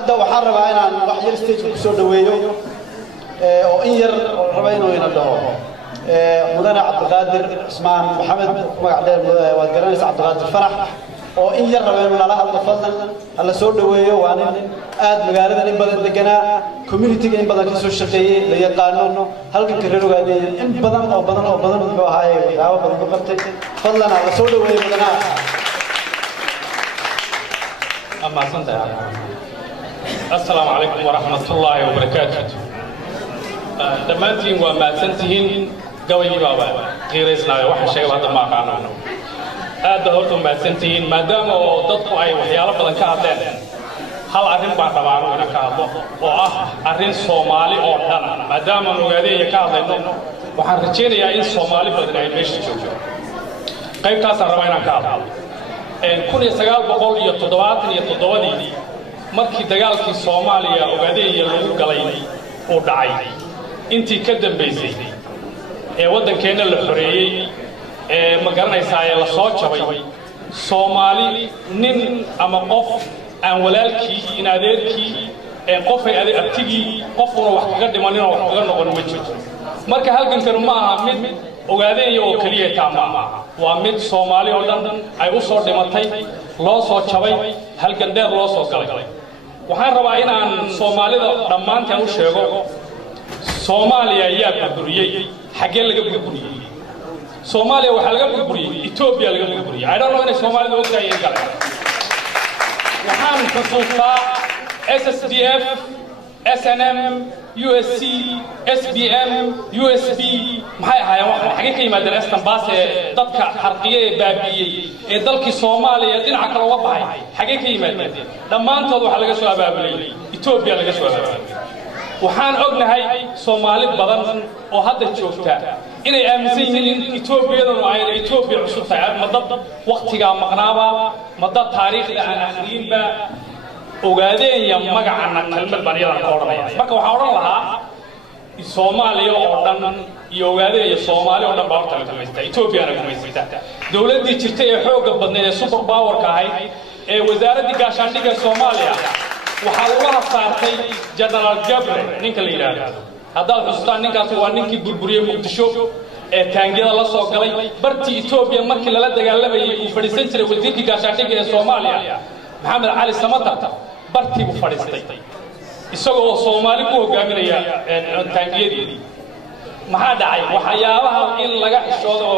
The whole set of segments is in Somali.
hadda waxaan rabaa inaan wax yar stage ku soo dhaweeyo oo in yar raba inuu ina dhaho mudane cabdiqaadir cismaan maxamed magac dheer waad garanaysaa cabdiqaadir farax oo in yar raba inuu nala hadlo fadlan hala soo dhaweeyo waa nin aad magaalada in badan deganaa community-ga in badan ka soo shaqeeyay la yaqaano halkan reer ogaadeen in badan wuxuu ahaayay waxyaabo badan ku qabtay fadlan hala soo dhaweeyo mudanaha أما سنتها السلام عليكم ورحمة الله وبركاته دمانتين وما سنتهين قوي بابا غير إسلامي واحد شيء هذا ما قانون هذا هو ما سنتهين ما دام ضدوا أي وحياة بدن كهذين هل أرين بعد بعض ولا كهذا أرين صومالي أو دان ما دام نوعي كهذين وحرجين يا إن صومالي بدن أي مش تشوفه قيم كاسر رمينا كهذا كل يسقال بقول يتدوادي markii dagaalkii Soomaaliya ogaadeen lagu galay oo dhacay intii ka dambeysay wadankeena la xoreeyay ma garanaysaa la soo jabay Soomaali nin ama qof aan walaalkii in adeerkii qof ay abtigii qofuna wax kaga dhimanin oo wax kaga noqon ma jirto marka halkan kan ma aha mid ogaadeen oo kaliya taama waa mid Soomaali oo dhan ay u soo dhimatay loo soo jabay halkan dheer loo soo galay waxaan rabaa inaan Soomaalida dhamaanteen u sheego Soomaaliya ayaa burburiyay xagee laga burburiyay Soomaaliya waxa laga burburiyay Ethiopia laga burburiyay I don't know in Soomaalida oo kale galay waxaan xusuustaa SSDF SNM USC SBM USB maxay ahaayeen waxa xagee ka yimaadeen Istanbul dadka xarqiyay baabiyay ee dalkii Soomaaliya dhinaca kale uga baxay xagee ka yimaadeen dhamaantood waxa laga soo abaabulay Ethiopia laga soo abaabulay waxaan ognahay Soomaali badan oo hadda joogta inay aaminsan yihiin in Ethiopia ay Ethiopia cusub tahay madad waqtiga maqnaaba madad taariikhda aan akhriinba ogaadeen ya magacana kalmad baniyada ka oranaya marka waxa oran lahaa Soomaaliya oo dhan iyo ogaadeen Soomaaliya oo dhan baa horta ka meystay Ethiopia ka meystay dawladii jirtay ee xoog badneed ee super power ka ahayd ee wasaaradda gaashaandhigga Soomaaliya waxa uu la saartay General Gabriel ninka la yiraahdo hadal xustaan ninkaas waa ninkii burburiyay Muqdisho ee taangiyada la soo galay bartii Ethiopia markii la dagaalamayay uu fadhiisan jiray wasiirka gaashaandhigga ee Soomaaliya Maxamed Ali Samatar bartii u fadhiistay isagoo Soomaali ku hogaaminaya taangiyadii maxaa dhacay waxyaabaha in laga xishoodo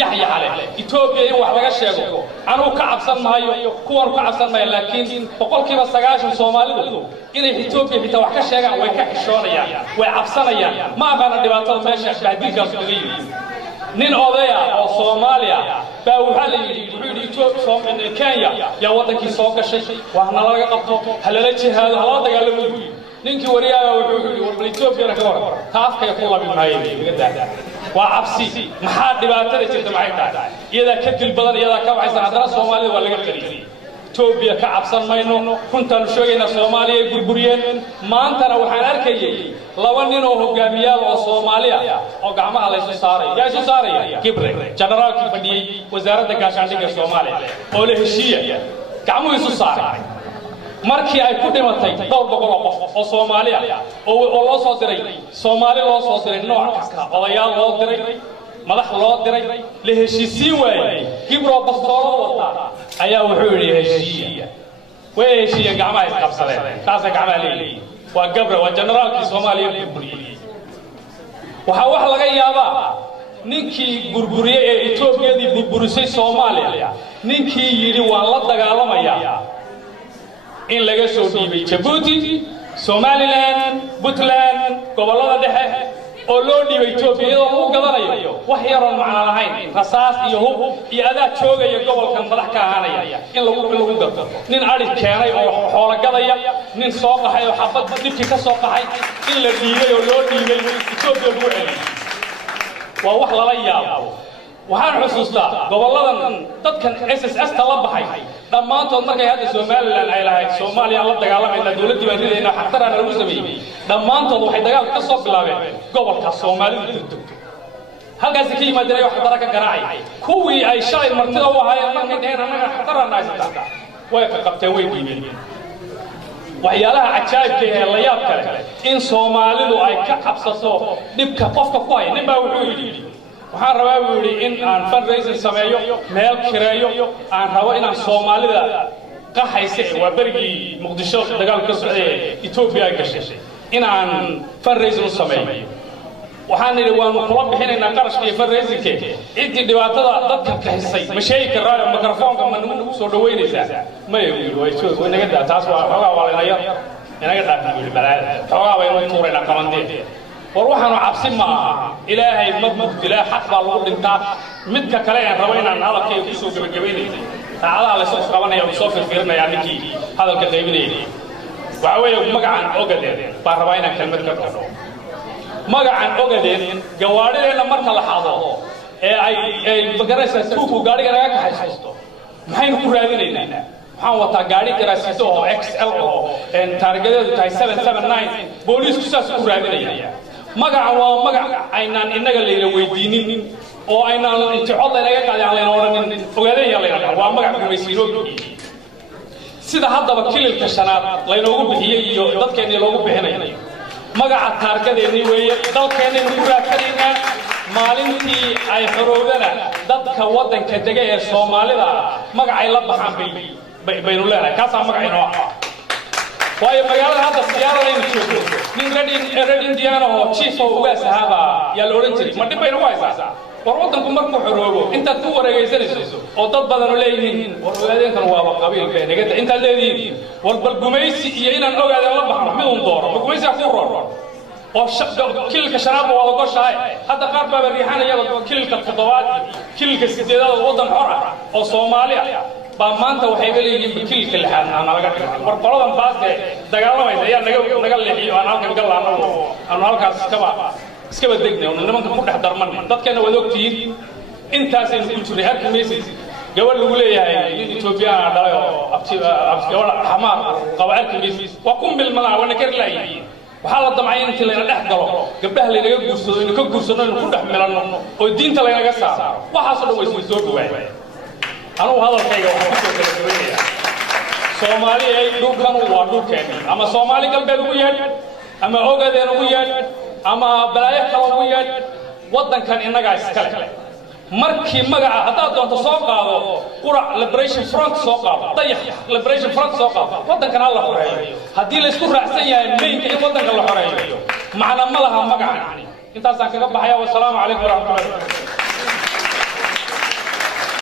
Yahya Cali Ethiopia in wax laga sheego anuu ka cabsan maayo kuwan ka cabsan maayo laakiin boqolkiiba 90 Soomaalidu inay Ethiopia xitaa wax ka sheegaan way ka xishoonayaan way cabsanayaan ma aqaan dhibaatada meesha baadilkaas uga yimid nin odaya oo Soomaaliya baa waxa la yiri Ethiopia Kenya yaa wadankii soo gashay waxna laga qabto halala jihaado hala dagaalamo ninkii wariyaha wuxuu yiri Ethiopia ka war taafka ku labi maayay waa cabsi maxaa dhibaatada jirta maxay tahay iyada ka dil badan iyada ka waxaysan hadana Soomaaliya waa laga qariyay Ethiopia ka cabsan mayno kuntaan sheegayna Soomaaliya burburiyeen maantana waxaan arkayay laba nin oo hogaamiyaal oo Soomaaliya oo gacmaha la isku saaray yaa isku saaray Gabriel generalkii fadhiyay wasaaradda gaashaandhigga Soomaaliya oo la heshiiyay gacmuhu isku saaray markii ay ku dhimatay dhowr boqol oo qof oo Soomaaliya oo loo soo diray Soomaali loo soo diray nooc kasta odayaal loo diray madax loo diray la heshiisiin waayay Gabriel bastoolo wata ayaa wuxuu yiri heshiiya way heshiiya gacmaha isqabsadeen taas gacmaha leeyahay waa Gabriel waa generalkii Soomaaliya burburiyay waxa wax laga yaabaa ninkii burburiyay ee Ethiopia-dii burburisay Soomaaliya ninkii yiri waa la dagaalamaya in laga soo dhiibay Djibouti Somaliland Puntland gobolada dhexe oo loo dhiibay Ethiopia oo uu gadanayo wax yar oo macna lahayn rasaas iyo hub iyo adaa joogaya gobolkan madax ka ahaanaya in lagu gato nin ari keenay oo xoolo gadaya nin soo qaxay oo xabad dibki ka soo qaxay in la dhiibay oo loo dhiibay Ethiopia ugu celiyay waa wax lala yaabo waxaan xusuustaa goboladan dadkan SSS la baxay dhamaantood markay hadda Somaliland ay lahayd Soomaaliya la dagaalamayna dawladda baa rideena xaqtarana lagu sameeyay dhamaantood waxay dagaal ka soo bilaabeen gobolka Soomaaliya halkaas ka yimaadeen wax dara ka garaacay kuwii ay shalay martida u ahaayeen markay dheen anaga xaqtarana haysta way ka qabteen way diibeen waxyaalaha cajaa'ibka ee la yaab kale in Soomaalidu ay ka cabsato dhibka qofka ku haya nin baa wuxuu yidhi waxaan rabaa buu yidhi in aan fundraising sameeyo meel kireeyo aan rabo inaan Soomaalida qaxaysa waa berigii Muqdisho dagaal ka socday Ethiopia gashay in aan fundraising sameeyo waxaan nidhi waanu kula bixinaynaa qarashka iyo fundraisingka intii dhibaatada dadka qaxisay ma sheegi karaayo mikrofoonka ma nagu soo dhaweynaysaa ma way naga daa taas waa xogaa waa inaga dhaafin balaad xogaa baynu tuuraynaa qabandee war waxaanu cabsi ma aha ilaahay ma mudila xaq baa lagu dhintaa midka kale aan rabo inaan hadalkayga ku soo gabagabeynayay saacadaha la soo qabanaya oo soo firfirnaya ninkii hadalka qaybinayay waxa weeye magacan ogadeen baa rabaa inaan kelmad ka dhaho magacan ogadeen gawaadhideena marka la xado ee ay bagaraysa tuuku gaariga naga kaxaysto maxaynu ku raadinaynaa waxaan wataa gaari garaasiiso oo XL oo taargadeedu tahay 779 booliisku saas ku raadinaya magacan waa magac aynaan inaga leeyla weydiinin oo aynaan inticood laga qaadaan leena oranin ogaadeen yaa leena waa magac gumaysiiroobi sida haddaba kililka shanaad laynoogu bixiyay iyo dadkeenii loogu bixinayo magaca taargadeedii weeye dalkeenaynu ku raadsanayna maalintii ay xoroodana dadka waddanka dega ee Soomaalida magacay la baxaan baynu leenahay kaasaa magacayno ah waayo magaalada hadda siyaaradaynu joogto nin red indiana oo chief oo ugaas ahaaba yaa la odhan jiray ma dhib baynu ku haysaa war waddanku markuu xoroobo intaad ku wareegaysanayso oo dad badan oo leeyihiin war ogaadeenkan waaba qabiil bay naga tahay intaad leedihiin war bal gumaysi iyo inaan ogaadeen la baxno mid uun dooro ma gumaysiga ku roor oo kililka shanaad waa laga goshahay hadda qaar baa riixanaya kililka toddobaad kililka sideedaad waddan xor ah oo Soomaali ah baa maanta waxay leeyihiin kililka lixaad aan laga dhigay war qoladan baaska dagaalamaysa ayaa naga leexiyo aan halkan galaano aan halkaas iska badegno nimanka ku dhex darman dadkeena wada ogtiin intaas ay ku jiray halka meesay gabadh lagu leeyahay in Ethiopia dhalay oo gabadh xamaar qabaa'ilka meesay waa ku milmada wana kar laayeen waxa la damcay in la dhex galo gabdhaha la inaga guursado in ka guursano in ku dhex milano oo diinta la inaga saaro waxa soo dhaweysay soo dhawaay anu hadalkayga waxa ku soo gabagabeeyaa Soomaali ay dhulkan waa dhulkeena ama Soomaali galbeed ugu yeedh ama ogaadeen ugu yeedh ama balaayo kale ugu yeedh waddankan inaga iskale markii magaca haddaad doonto soo qaado qurac liberation front soo qaado dayax liberation front soo qaado waddankan la xoreeyo haddii la isku raacsan yahay meeyka in waddanka la xoreeyo macna ma laha magacan intaasaan kaga baxaya wassalaamu calaykum waraxmatullaahi